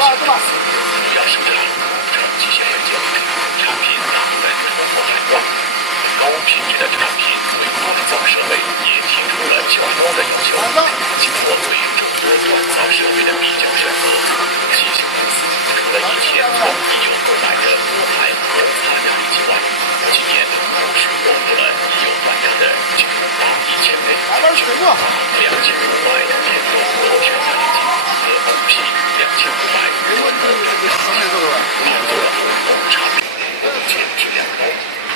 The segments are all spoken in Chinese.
主要生产长期消费较低，产品大部分通过海关。高品质的产品对锻造设备也提出了较高的要求。经过对众多锻造设备的比较审核，吉星公司除了以前从已有购买的波牌和擦压仪器外，今年陆续获得了已有买家的9八1000枚、9八2500的电动螺旋擦压机和5P2500专门干燥机，创作了活动产品而且质量高，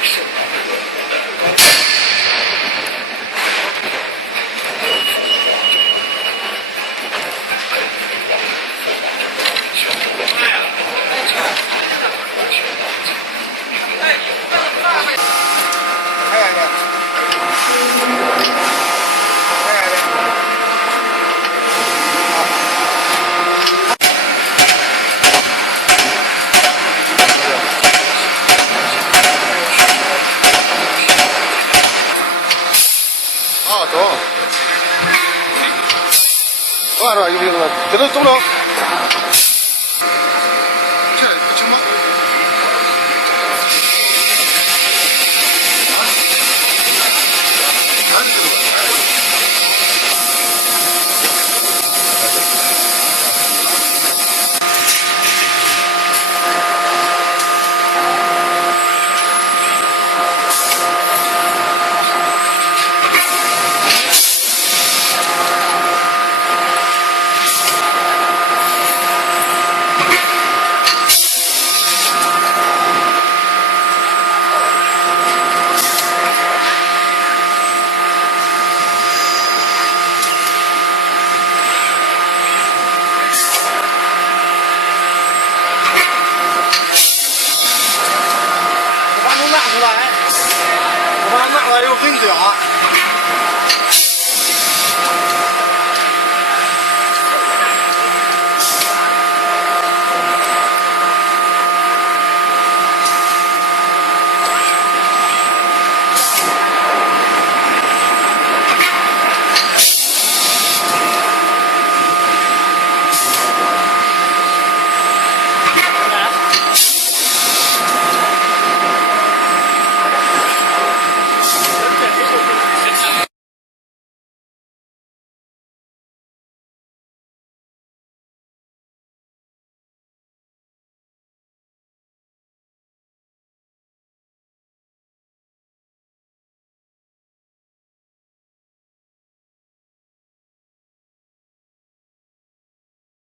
受到客户的走，多少有没有了？这都走了。这行吗？我把它拿来，我把它拿来，我给你讲。